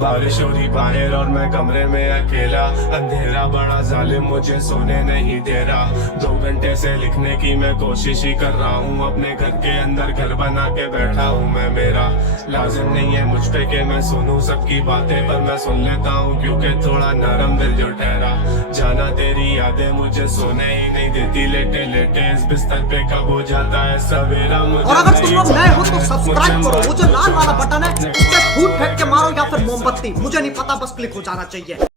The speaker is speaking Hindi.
बारिश हो रही बाहर और मैं कमरे में अकेला, अंधेरा बड़ा जालिम मुझे सोने नहीं दे रहा। 2 घंटे से लिखने की मैं कोशिश ही कर रहा हूँ, अपने घर के अंदर घर बना के बैठा हूँ मैं। मेरा लाजिम नहीं है मुझ पे कि मैं सुनूं सबकी बातें, पर मैं सुन लेता हूँ क्योंकि थोड़ा नरम दिल जो ठहरा। जाना तेरी यादें मुझे सोने ही नहीं देती, लेटे लेटे इस बिस्तर पे कब हो जाता है सवेरा। मुझे और अगर तुम लोग नए हो तो सब्सक्राइब करो, वो जो लाल वाला बटन है उसे फूट फेंक के मारो या फिर मोमबत्ती, मुझे नहीं पता, बस क्लिक हो जाना चाहिए।